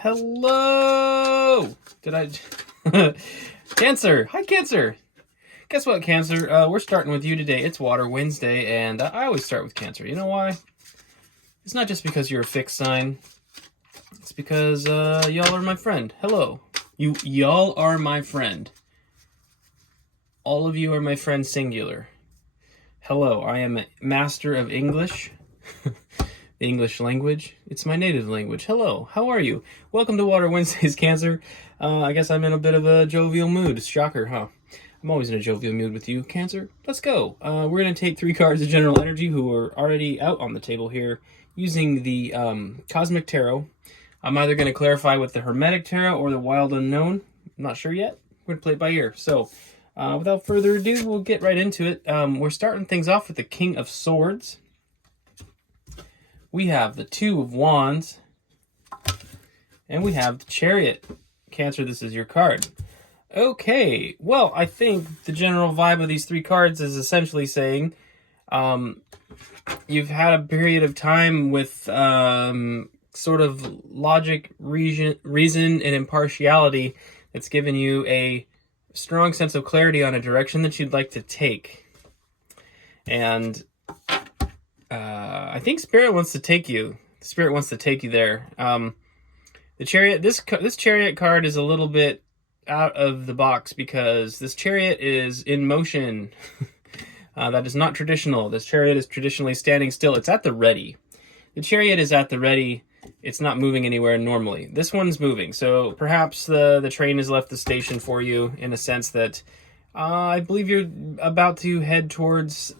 Hello! Did I... Cancer! Hi, Cancer! Guess what, Cancer? We're starting with you today. It's Water Wednesday, and I always start with Cancer. You know why? It's not just because you're a fixed sign. It's because y'all are my friend. Hello. Y'all are my friend. All of you are my friend singular. Hello, I am a master of English. The English language. It's my native language. Hello, how are you? Welcome to Water Wednesdays, Cancer. I guess I'm in a bit of a jovial mood. Shocker, huh? I'm always in a jovial mood with you, Cancer. Let's go. We're going to take 3 cards of General Energy who are already out on the table here using the Cosmic Tarot. I'm either going to clarify with the Hermetic Tarot or the Wild Unknown. I'm not sure yet. We're going to play it by ear. So, without further ado, we'll get right into it. We're starting things off with the King of Swords. We have the 2 of Wands, and we have the Chariot. Cancer, this is your card. Okay, well, I think the general vibe of these 3 cards is essentially saying you've had a period of time with sort of logic, reason, and impartiality that's given you a strong sense of clarity on a direction that you'd like to take. And I think Spirit wants to take you. Spirit wants to take you there. The Chariot. This Chariot card is a little bit out of the box because this Chariot is in motion. That is not traditional. This Chariot is traditionally standing still. It's at the ready. The Chariot is at the ready. It's not moving anywhere normally. This one's moving. So perhaps the train has left the station for you in a sense that I believe you're about to head towards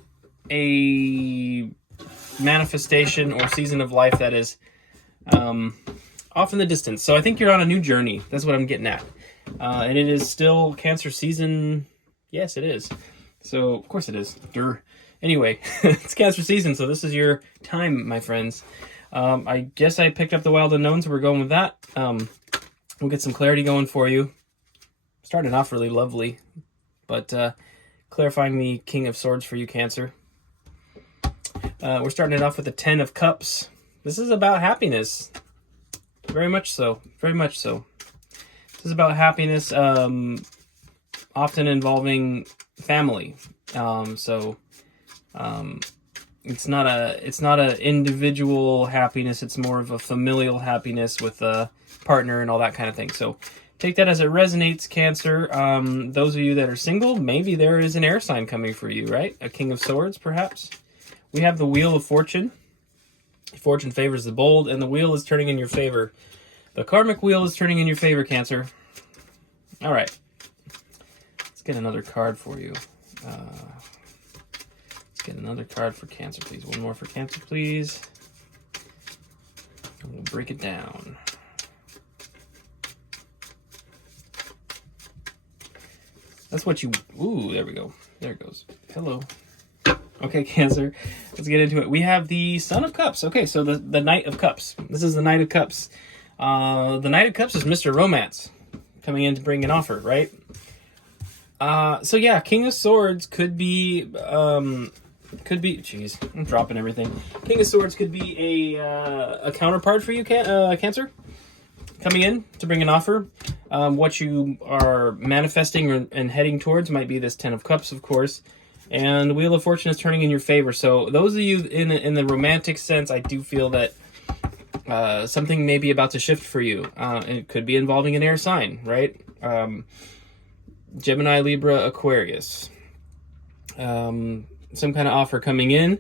a manifestation or season of life that is off in the distance. So I think you're on a new journey. That's what I'm getting at. And it is still Cancer season. Yes, it is. So, of course it is. Durr. Anyway, it's Cancer season, so this is your time, my friends. I guess I picked up the Wild Unknown, so we're going with that. We'll get some clarity going for you. Starting off really lovely, but clarifying the King of Swords for you, Cancer. We're starting it off with the 10 of Cups. This is about happiness. Very much so. Very much so. This is about happiness, often involving family. It's not a individual happiness. It's more of a familial happiness with a partner and all that kind of thing. So take that as it resonates, Cancer. Those of you that are single, maybe there is an air sign coming for you, right? A King of Swords, perhaps. We have the Wheel of Fortune. Fortune favors the bold, and the wheel is turning in your favor. The karmic wheel is turning in your favor, Cancer. All right. Let's get another card for you. Let's get another card for Cancer, please. One more for Cancer, please. And we'll break it down. That's what you... Ooh, there we go. There it goes. Hello. Okay, Cancer, let's get into it. We have the Son of Cups. Okay, so the Knight of Cups. This is the Knight of Cups. The Knight of Cups is Mr. Romance coming in to bring an offer, right? So yeah, King of Swords could be, jeez, I'm dropping everything. King of Swords could be a counterpart for you, Cancer, coming in to bring an offer. What you are manifesting and heading towards might be this 10 of Cups, of course. And the Wheel of Fortune is turning in your favor. So those of you in the romantic sense, I do feel that something may be about to shift for you. It could be involving an air sign, right? Gemini, Libra, Aquarius. Some kind of offer coming in.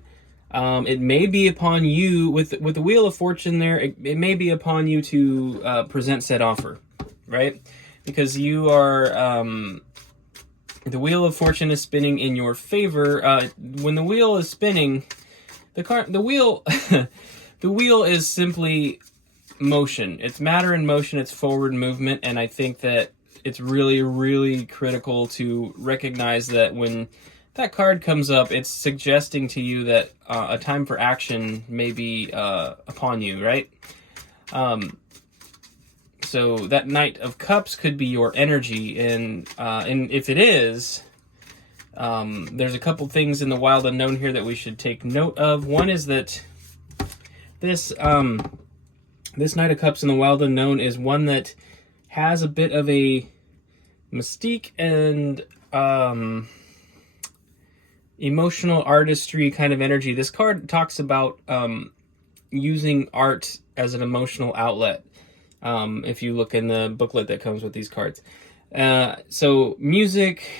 It may be upon you, with the Wheel of Fortune there, it may be upon you to present said offer, right? Because you are... the Wheel of Fortune is spinning in your favor. When the wheel is spinning, the wheel is simply motion. It's matter in motion. It's forward movement, and I think that it's really, really critical to recognize that when that card comes up, it's suggesting to you that a time for action may be upon you, right? So that Knight of Cups could be your energy, and if it is, there's a couple things in the Wild Unknown here that we should take note of. One is that this This Knight of Cups in the Wild Unknown is one that has a bit of a mystique and emotional artistry kind of energy. This card talks about using art as an emotional outlet. If you look in the booklet that comes with these cards. So music,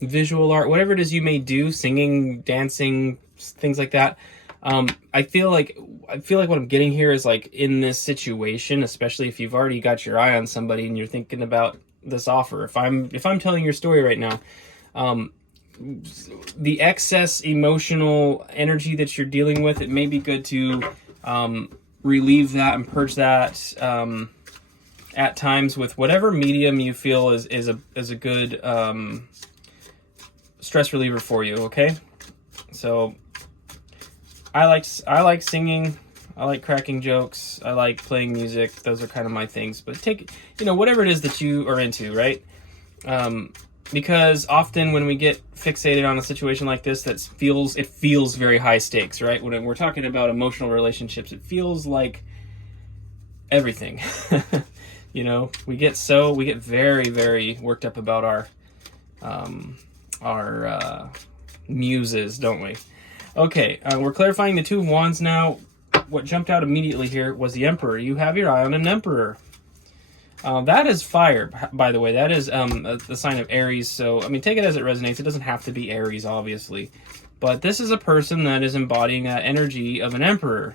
visual art, whatever it is you may do, singing, dancing, things like that. I feel like what I'm getting here is like in this situation, especially if you've already got your eye on somebody and you're thinking about this offer. If I'm telling your story right now, the excess emotional energy that you're dealing with, it may be good to relieve that and purge that at times with whatever medium you feel is a good stress reliever for you. Okay, so I like singing, I like cracking jokes, I like playing music. Those are kind of my things. But take, whatever it is that you are into, right? Because often when we get fixated on a situation like this, it feels very high stakes, right? When we're talking about emotional relationships, it feels like everything. We get very, very worked up about our muses, don't we? Okay, we're clarifying the Two of Wands now. What jumped out immediately here was the Emperor. You have your eye on an Emperor. That is fire, by the way. That is the sign of Aries. So, take it as it resonates. It doesn't have to be Aries, obviously. But this is a person that is embodying that energy of an Emperor.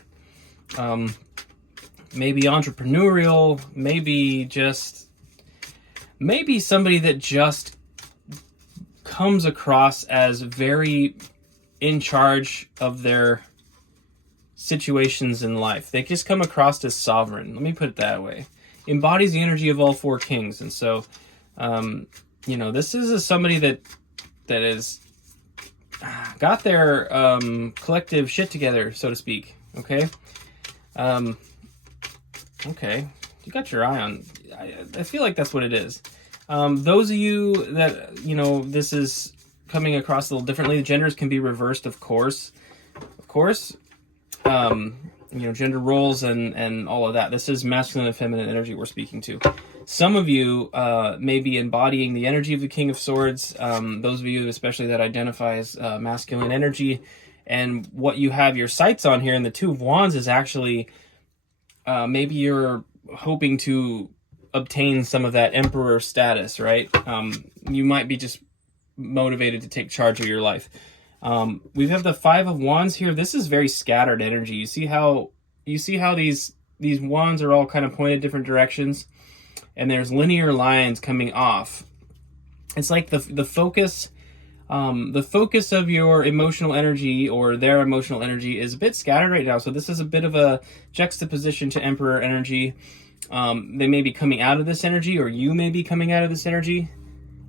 Maybe entrepreneurial, maybe somebody that just comes across as very in charge of their situations in life. They just come across as sovereign. Let me put it that way. Embodies the energy of all four kings. And so, this is somebody that is got their collective shit together, so to speak. Okay. Okay. You got your eye on. I feel like that's what it is. Those of you that, this is coming across a little differently, the genders can be reversed, of course. Gender roles and all of that. This is masculine and feminine energy we're speaking to. Some of you may be embodying the energy of the King of Swords. Those of you especially that identify as masculine energy. And what you have your sights on here in the Two of Wands is actually maybe you're hoping to obtain some of that Emperor status, right? You might be just motivated to take charge of your life. We have the Five of Wands here. This is very scattered energy. You see how these wands are all kind of pointed different directions, and there's linear lines coming off. It's like the focus of your emotional energy or their emotional energy is a bit scattered right now. So this is a bit of a juxtaposition to Emperor energy. They may be coming out of this energy, or you may be coming out of this energy.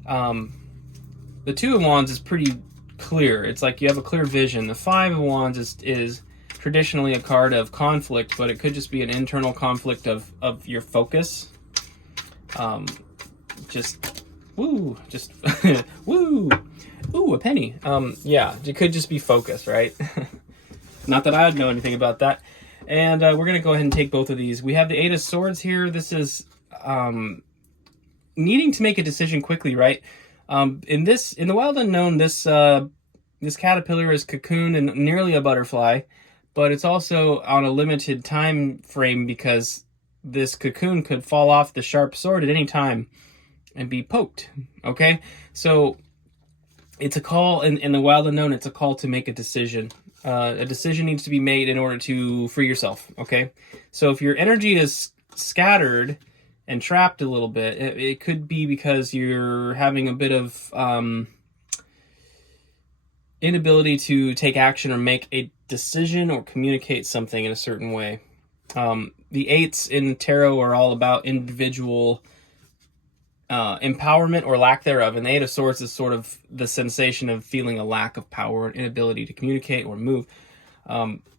The Two of Wands is pretty clear. It's like you have a clear vision. The Five of Wands is traditionally a card of conflict, but it could just be an internal conflict of your focus. Woo, a penny. It could just be focus, right? Not that I'd know anything about that. And we're going to go ahead and take both of these. We have the Eight of Swords here. This is needing to make a decision quickly, right? In the Wild Unknown, this caterpillar is cocooned and nearly a butterfly, but it's also on a limited time frame because this cocoon could fall off the sharp sword at any time and be poked. Okay, so it's a call in the Wild Unknown. It's a call to make a decision. A decision needs to be made in order to free yourself. Okay, so if your energy is scattered and trapped a little bit, it could be because you're having a bit of inability to take action or make a decision or communicate something in a certain way. The eights in tarot are all about individual empowerment or lack thereof, and the Eight of Swords is sort of the sensation of feeling a lack of power and inability to communicate or move.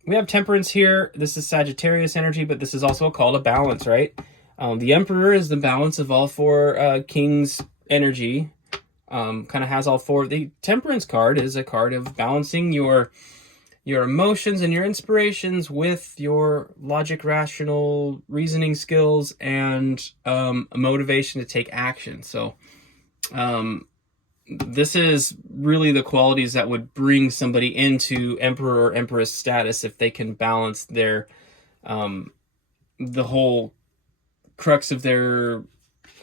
We have Temperance here. This is Sagittarius energy, but this is also a call to balance, right? The Emperor is the balance of all four kings energy. Kind of has all four. The Temperance card is a card of balancing your your emotions and your inspirations with your logic, rational reasoning skills, and a motivation to take action. So this is really the qualities that would bring somebody into emperor or empress status if they can balance their the whole crux of their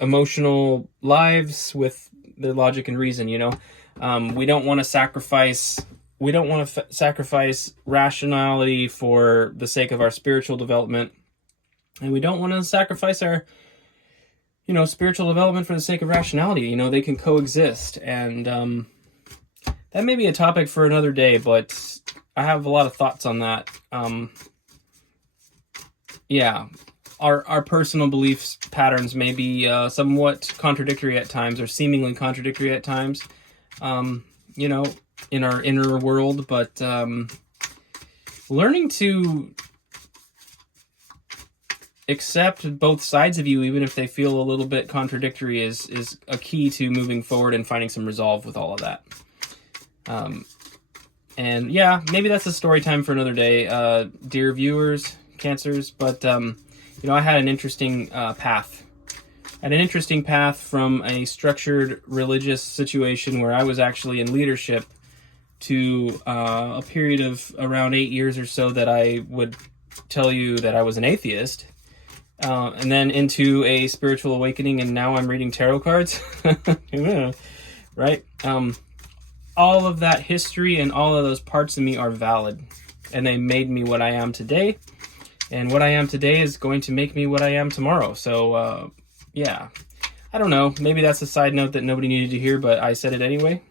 emotional lives with their logic and reason. We don't want to sacrifice rationality for the sake of our spiritual development, and we don't want to sacrifice our spiritual development for the sake of rationality. They can coexist, and that may be a topic for another day, but I have a lot of thoughts on that. Our personal beliefs patterns may be somewhat contradictory at times, or seemingly contradictory at times, in our inner world, but learning to accept both sides of you, even if they feel a little bit contradictory, is a key to moving forward and finding some resolve with all of that. And yeah, maybe that's a story time for another day, dear viewers, Cancers. But I had an interesting path. From a structured religious situation where I was actually in leadership to a period of around 8 years or so that I would tell you that I was an atheist, and then into a spiritual awakening, and now I'm reading tarot cards. Right? All of that history and all of those parts of me are valid, and they made me what I am today, and what I am today is going to make me what I am tomorrow. So yeah, I don't know, maybe that's a side note that nobody needed to hear, but I said it anyway.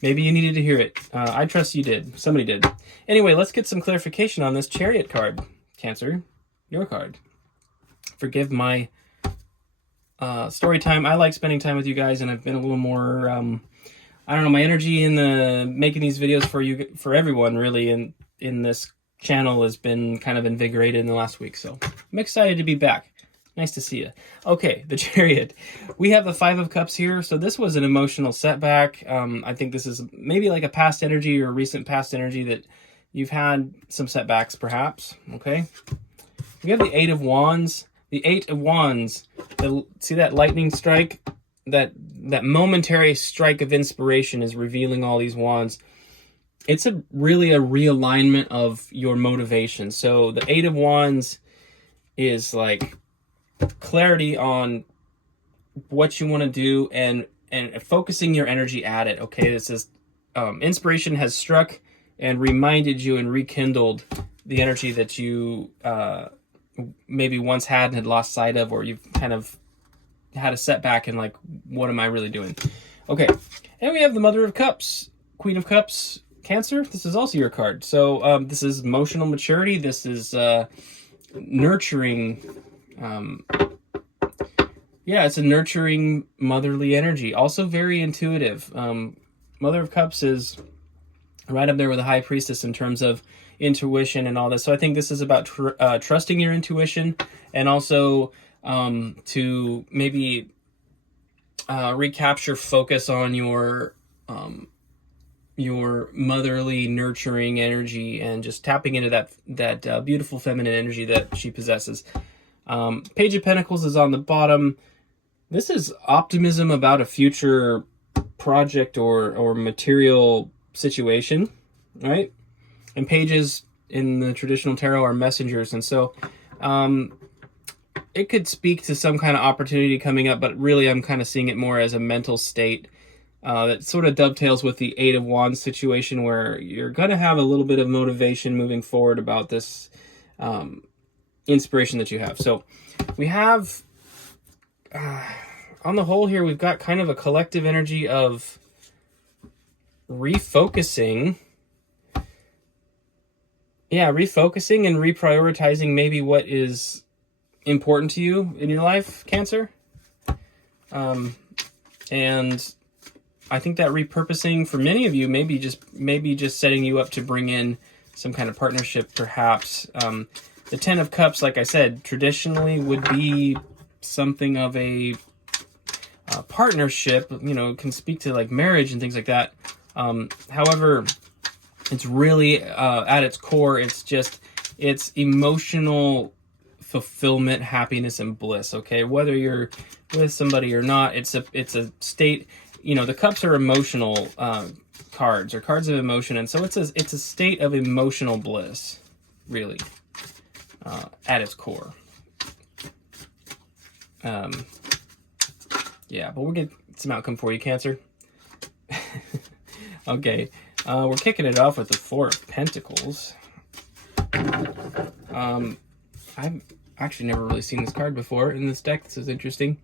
Maybe you needed to hear it. I trust you did. Somebody did. Anyway, let's get some clarification on this Chariot card. Cancer, your card. Forgive my story time. I like spending time with you guys, and I've been a little more, I don't know, my energy in the making these videos for everyone, really, in this channel has been kind of invigorated in the last week. So I'm excited to be back. Nice to see you. Okay, the Chariot. We have the Five of Cups here. So this was an emotional setback. I think this is maybe like a past energy or recent past energy that you've had some setbacks, perhaps. Okay. We have the Eight of Wands. The Eight of Wands. See that lightning strike? That momentary strike of inspiration is revealing all these wands. It's really a realignment of your motivation. So the Eight of Wands is like clarity on what you want to do and focusing your energy at it. Okay, this is inspiration has struck and reminded you and rekindled the energy that you maybe once had and had lost sight of, or you've kind of had a setback and like, what am I really doing? Okay, and we have the Mother of Cups, Queen of Cups, Cancer. This is also your card. So this is emotional maturity. This is nurturing. It's a nurturing motherly energy. Also very intuitive. Mother of Cups is right up there with the High Priestess in terms of intuition and all this. So I think this is about trusting your intuition, and also to maybe recapture focus on your motherly nurturing energy, and just tapping into that beautiful feminine energy that she possesses. Page of Pentacles is on the bottom. This is optimism about a future project or material situation, right? And pages in the traditional tarot are messengers, and so it could speak to some kind of opportunity coming up, but really I'm kind of seeing it more as a mental state that sort of dovetails with the Eight of Wands situation, where you're going to have a little bit of motivation moving forward about this inspiration that you have. So we have, on the whole here, we've got kind of a collective energy of refocusing. Yeah, refocusing and reprioritizing maybe what is important to you in your life, Cancer. And I think that repurposing for many of you maybe just setting you up to bring in some kind of partnership, perhaps. The Ten of Cups, like I said, traditionally would be something of a partnership, can speak to like marriage and things like that. However, It's really at its core, it's emotional fulfillment, happiness, and bliss. Okay, whether you're with somebody or not, it's a state. The cups are emotional cards, or cards of emotion, and so it's a state of emotional bliss, really, at its core. Yeah, but we'll get some outcome for you, Cancer. Okay, we're kicking it off with the Four of Pentacles. I've actually never really seen this card before in this deck. This is interesting.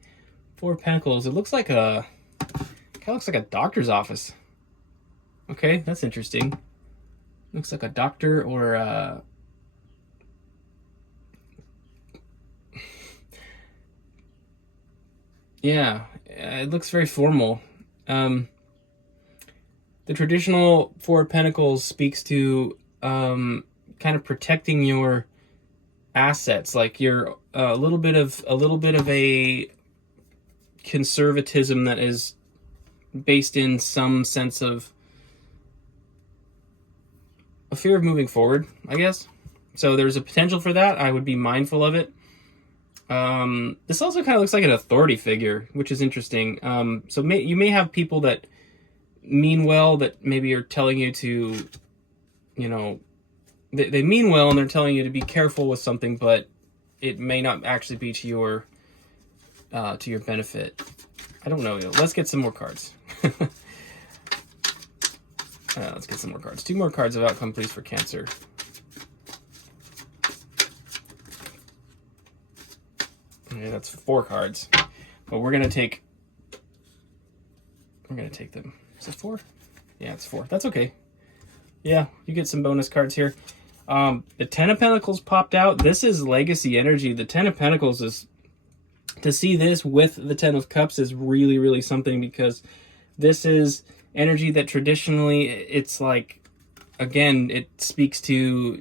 Four of Pentacles. It looks like kind of looks like a doctor's office. Okay, that's interesting. Looks like a doctor or a... Yeah, it looks very formal. The traditional Four of Pentacles speaks to kind of protecting your assets, like you're a little bit of a conservatism that is based in some sense of a fear of moving forward, I guess. So there's a potential for that. I would be mindful of it. This also kind of looks like an authority figure, which is interesting. So you may have people that mean well, that maybe are telling you to, they mean well and they're telling you to be careful with something, but it may not actually be to your benefit. I don't know. Let's get some more cards. Let's get some more cards. 2 more cards of outcome, please, for Cancer. Okay, that's 4 cards, but we're gonna take them. Is it 4? Yeah, it's 4. That's okay. Yeah, you get some bonus cards here. The Ten of Pentacles popped out. This is legacy energy. The Ten of Pentacles is, to see this with the Ten of Cups is really, really something, because this is energy that traditionally, it's like, again, it speaks to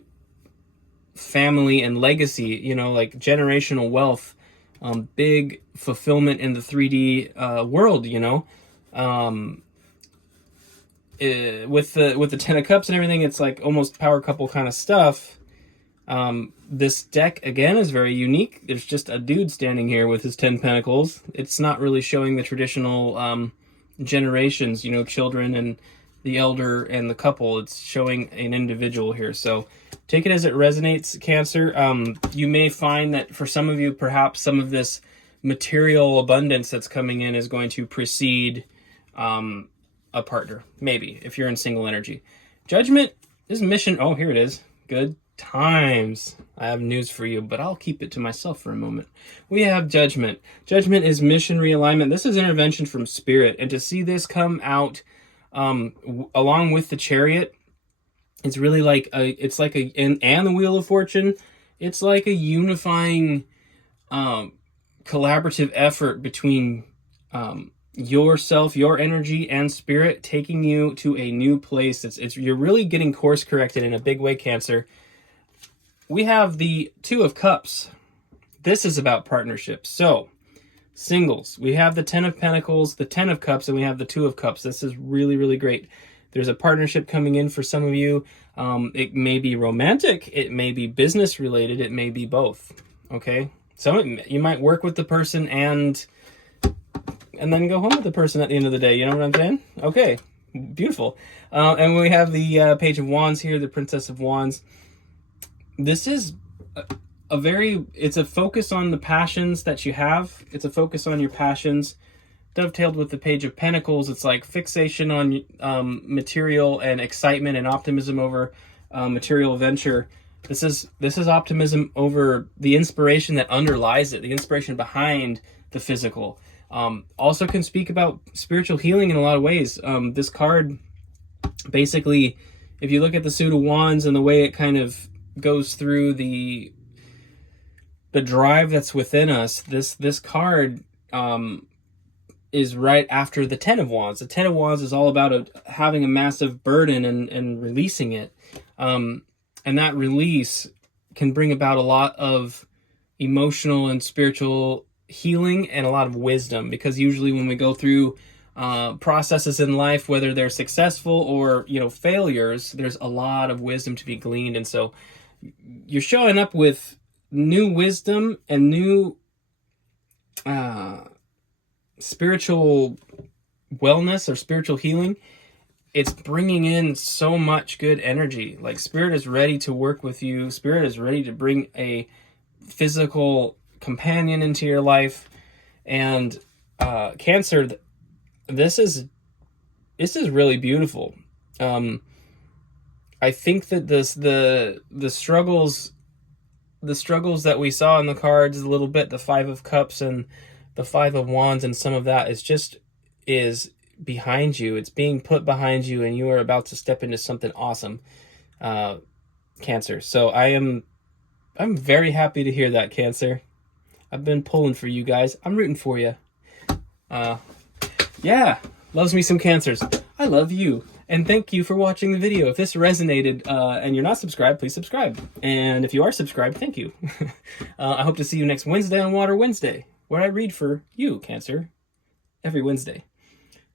family and legacy, like generational wealth, big fulfillment in the 3D world, with the Ten of Cups and everything, it's like almost power couple kind of stuff. This deck, again, is very unique. There's just a dude standing here with his 10 Pentacles. It's not really showing the traditional generations, children and the elder and the couple. It's showing an individual here. So take it as it resonates, Cancer. You may find that for some of you, perhaps some of this material abundance that's coming in is going to precede a partner, maybe, if you're in single energy. Judgment is mission. Oh, here it is. Good times. I have news for you, but I'll keep it to myself for a moment. We have Judgment. Judgment is mission realignment. This is intervention from Spirit, and to see this come out along with the Chariot, it's really like and the Wheel of Fortune. It's like a unifying collaborative effort between yourself, your energy, and Spirit, taking you to a new place. You're really getting course corrected in a big way, Cancer. We have the Two of Cups. This is about partnerships. So, singles. We have the Ten of Pentacles, the Ten of Cups, and we have the Two of Cups. This is really, really great. There's a partnership coming in for some of you. It may be romantic. It may be business related. It may be both. Okay? You might work with the person and then go home with the person at the end of the day. You know what I'm saying? Okay, beautiful. And we have the Page of Wands here, the Princess of Wands. This is it's a focus on the passions that you have. It's a focus on your passions. Dovetailed with the Page of Pentacles, it's like fixation on material and excitement and optimism over material venture. This is optimism over the inspiration that underlies it, the inspiration behind the physical. Also can speak about spiritual healing in a lot of ways. This card, basically, if you look at the Suit of Wands and the way it kind of goes through the drive that's within us, this card is right after the Ten of Wands. The Ten of Wands is all about having a massive burden and releasing it. And that release can bring about a lot of emotional and spiritual healing and a lot of wisdom, because usually when we go through processes in life, whether they're successful or, you know, failures, there's a lot of wisdom to be gleaned. And so you're showing up with new wisdom and new spiritual wellness or spiritual healing. It's bringing in so much good energy. Like, Spirit is ready to work with you. Spirit is ready to bring a physical companion into your life. And Cancer, this is really beautiful. I think that the struggles that we saw in the cards a little bit, the Five of Cups and the Five of Wands, and some of that is behind you. It's being put behind you, and you are about to step into something awesome, Cancer. So I'm very happy to hear that, Cancer. I've been pulling for you guys. I'm rooting for you. Yeah, loves me some Cancers. I love you. And thank you for watching the video. If this resonated and you're not subscribed, please subscribe. And if you are subscribed, thank you. I hope to see you next Wednesday on Water Wednesday, where I read for you, Cancer, every Wednesday.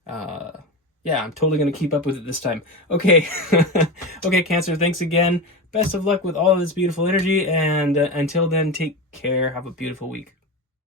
Yeah, I'm totally going to keep up with it this time. Okay. Okay, Cancer, thanks again. Best of luck with all of this beautiful energy. And until then, take care. Have a beautiful week.